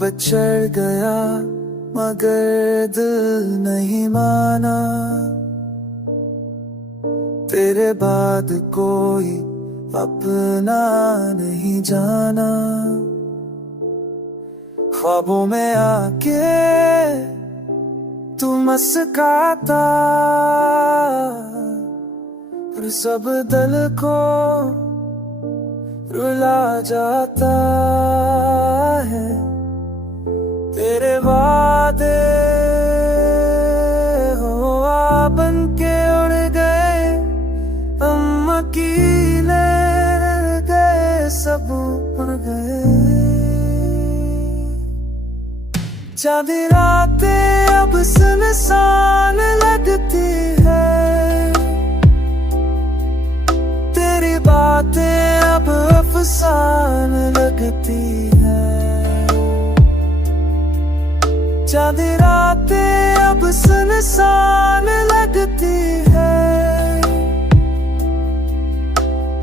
ख्वाब चढ़ गया मगर दिल नहीं माना, तेरे बाद कोई अपना नहीं जाना। ख्वाबों में आके तू मुस्कुराता, पर सब दिल को रुला जाता है। तेरे वादे हवा बन के उड़ गए, हम अकेले गए, सब उड़ गए। चांदी रातें अब सुनसान लगती है, तेरी बातें अब अफसाने लगती है। चांदी रातें अब सुनसान लगती है,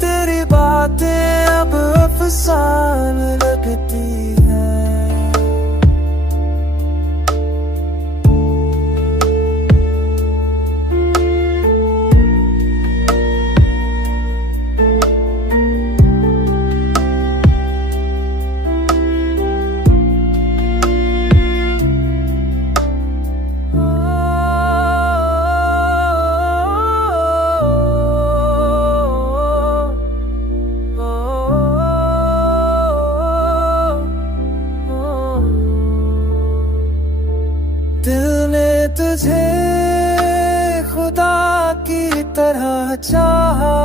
तेरी बातें अब अफसाने लगती है। दिल ने तुझे खुदा की तरह चाहा,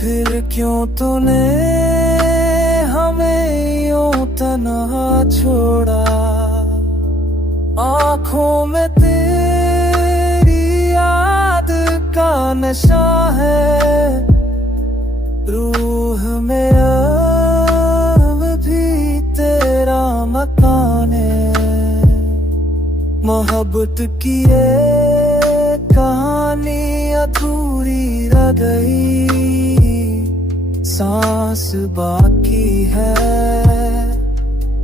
फिर क्यों तूने हमें यूं तन्हा छोड़ा। आँखों में तेरी याद का नशा है, रूह में अब भी तेरा मकान है। मोहब्बत की ये कहानी अधूरी रह गई, सांस बाकी है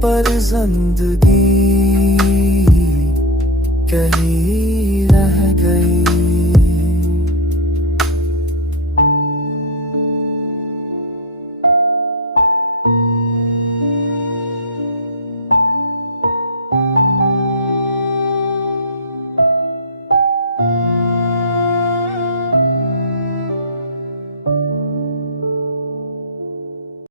पर जिंदगी कहीं